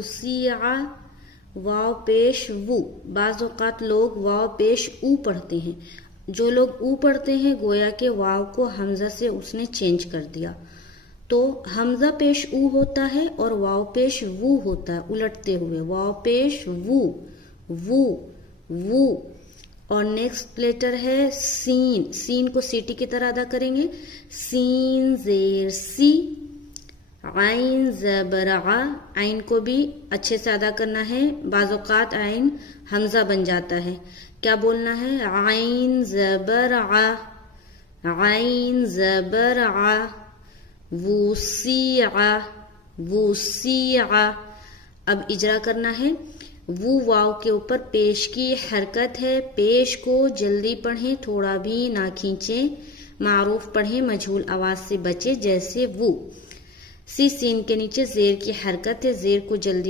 وسیع واو پیش وو. بعض اوقات لوگ واو پیش او پڑھتے ہیں. جو لوگ او پڑھتے ہیں گویا کہ واو کو حمزہ سے اس نے چینج کر دیا. تو حمزہ پیش او ہوتا ہے اور واو پیش وو ہوتا ہے الٹتے ہوئے. واو پیش وو وو وو. اور نیکسٹ لیٹر ہے سین. سین کو سیٹی کی طرح ادا کریں گے. سین زیر سی. عین زبر ع. عین کو بھی اچھے سے ادا کرنا ہے. بعض اوقات عین حمزہ بن جاتا ہے. کیا بولنا ہے؟ عین زبر ع. عین زبر ع. وسیع وسیع. اب اجرا کرنا ہے. وہ واو کے اوپر پیش کی حرکت ہے. پیش کو جلدی پڑھیں، تھوڑا بھی نہ کھینچیں. معروف پڑھیں، مجہول آواز سے بچیں جیسے وہ. سی سین کے نیچے زیر کی حرکت ہے. زیر کو جلدی